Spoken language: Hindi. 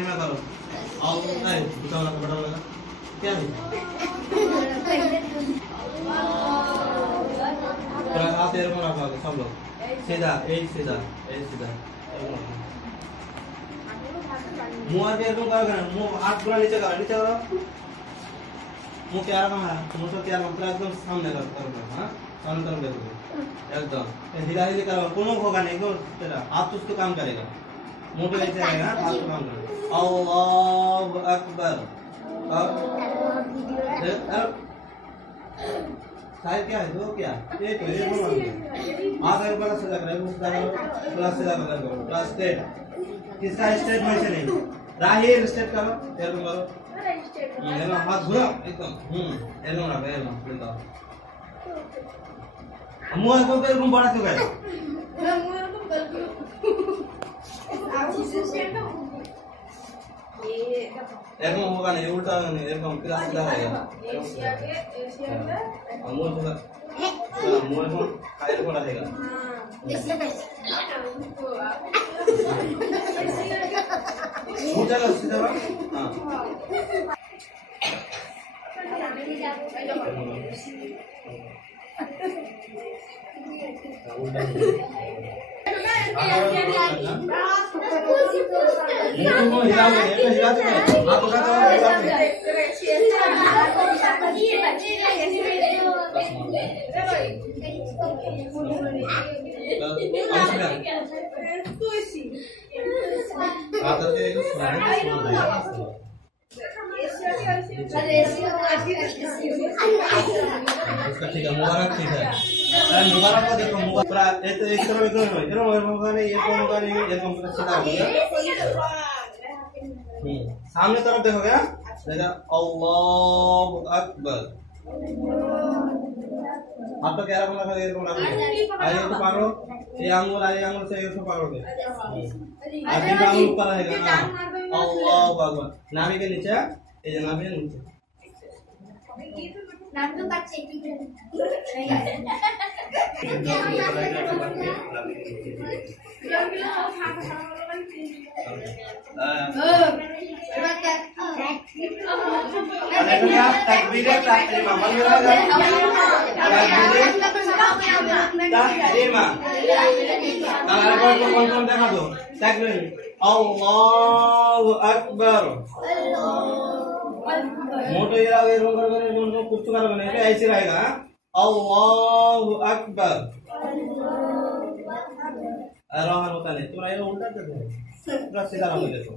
में करो आओ नहीं उठाओ लगा बड़ा लगा क्या है पूरा हाथ पैर में रखो सब लोग सीधा सीधा मुंह आगे करो मुंह हाथ पूरा नीचे करो मुंह प्यारा कहाँ है मुंह तो प्यारा पूरा एकदम सामने करो हाँ सामने तरफ देखो एकदम धीरे धीरे करो कोनो होगा नहीं को तेरा हाथ तो उसको काम करेगा मुंह पे ऐसे रहेगा हाथ तो काम करेगा अल्लाहु अकबर साइड क्या है दो क्या ये तो ये बोल हाथ आगे बड़ा सीधा करो पूरा सीधा करो पूरा स्ट्रेट किसका स्ट्रेट में से नहीं राहिर स्ट्रेट करो फिर करो ये ना हाथ घुरा एकदम एकदम रखो एकदम बताओ मुंह को पे रूम बड़ा क्यों है मुंह को गलती एकदम होगा नहीं उल्टा नहीं एकदम सीधा सीधा रहेगा एशिया के मुंह को खाए को रहेगा मुंह चलो सीधा हां ठीक है मुबारक ठीक है मुबारक को देखो मुबारक पूरा एक तरफ होगा नहीं ये कौन होगा नहीं ये कौन सीधा होगा सामने तरफ देखोगे ना देखा अल्लाहु अकबर आप तो क्या रखना था ये को रखो आगे तो पारो ये आंगुल से ये तो पारोगे आगे आंगुल ऊपर रहेगा ना अल्लाहु अकबर नाभि के नीचे ये नाभि के नीचे नाम तो बात चेक अल्लाहु अकबर मोटो ये कुछ करोगे नहीं ऐसे रहेगा अल्लाहु अकबर रोहन होता नहीं तुम्हारा ये उल्टा कर दो पूरा सीधा रहो देखो